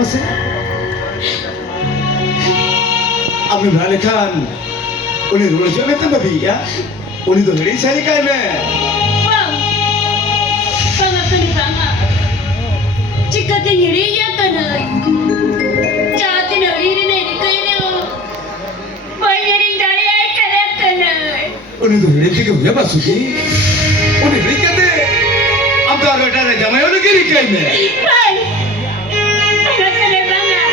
masih. Abi melakukan uni rumah jual itu babi ya. Uni tu hari cari kaya me. Bang, bangga kali bangga. Jika tinggi ya kan, jatuh hari ini kaya ni, bayar yang dari ayah kerap kan. Uni tu hari tu kaya apa suci? Uni hari kata, अब तो बेटा ने जमाया उन्हें किरी कहीं में Bang, anak kali bangga.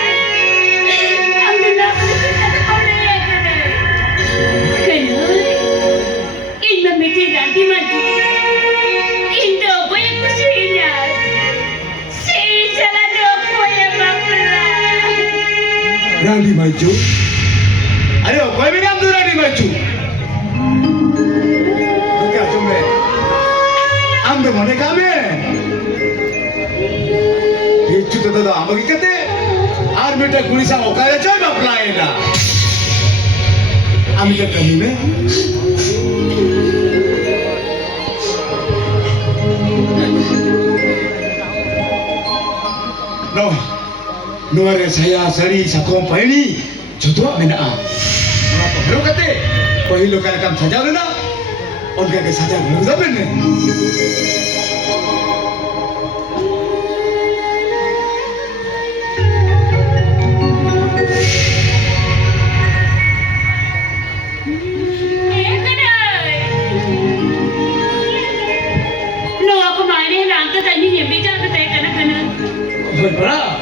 Ambil nak kita boleh ya kan? Kenal, ini memang nanti maju. Ini apa yang kusuinya? Sejalan apa yang baperan? Randi maju ayo kau ini am tu Randi maju bukan cuma am tu mana kami itu tu tu am bagi kata armita guli sang okara coy baperan ina am itu kami me no Nuara saya sari sakom paini jodoh menaa. Apa baru kate? Pahilo kaya kam saja na? Onka ke saja belum dapat ne. No aku main nak angkat tadi ni bicara kita kena. Berapa?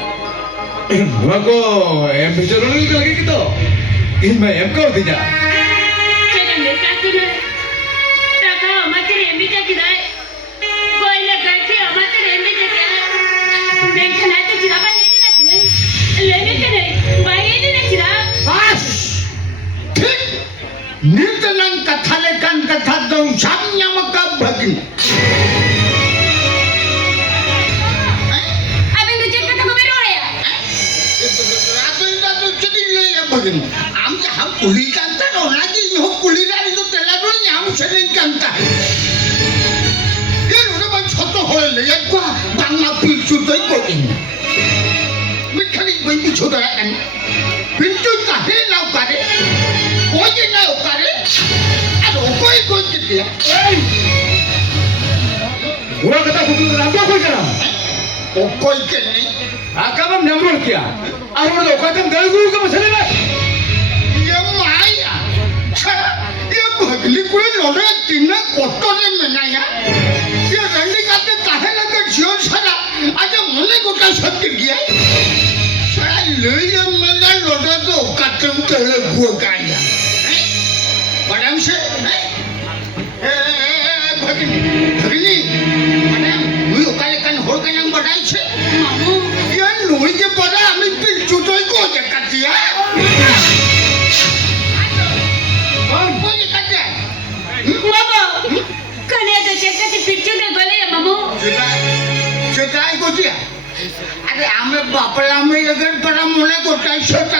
Aku bicara lagi lagi kita. Ini em kau tidak? Jangan dekat tu. Tak kau mati bicara kita. Kau nak kaki mati bicara. Bengkel itu tidak boleh ni nak kena. Lain kena. Bayi ni nak kena. Pas. Tik. Niltenang kathalekan kathadong samnya makab bagin. Abang tu cakap apa beru ya? Rato ini tu jadi lagi bagin. Amca ham kuli kanta no lagi yo kuli lagi tu teladu nyam sering kanta. Dia udah bang choto hole le ya gua bang mapil sudah ikotin. Mekanik bang choto kan. Pintu kahe lau kare. Koi je lau kare. Aduh koi gitu ya. Gua kata kutu apa kau kena? Koi kene. Akam nampak kia. Arul tu kata galgul kamu selesai. Ya Maya. Ya bagli kulit orang tina kotor ni menaya. Ya randi kata kahe laga jion sana. Aja mulai kota sakit dia. Saya lelaki menaya orang tu kata terlalu gua kaya. Madam se. Bagni. Madam, you kalikan hol yang badai se. Mamu. Ya nui je pada kami pintu tu ikut je katia. Kau ni kata. Mama. Kena ada cakap si pintu dah boleh ya mamu. Cerita ikut dia. Ada ame bapa lama agar pada mulai kota cerita.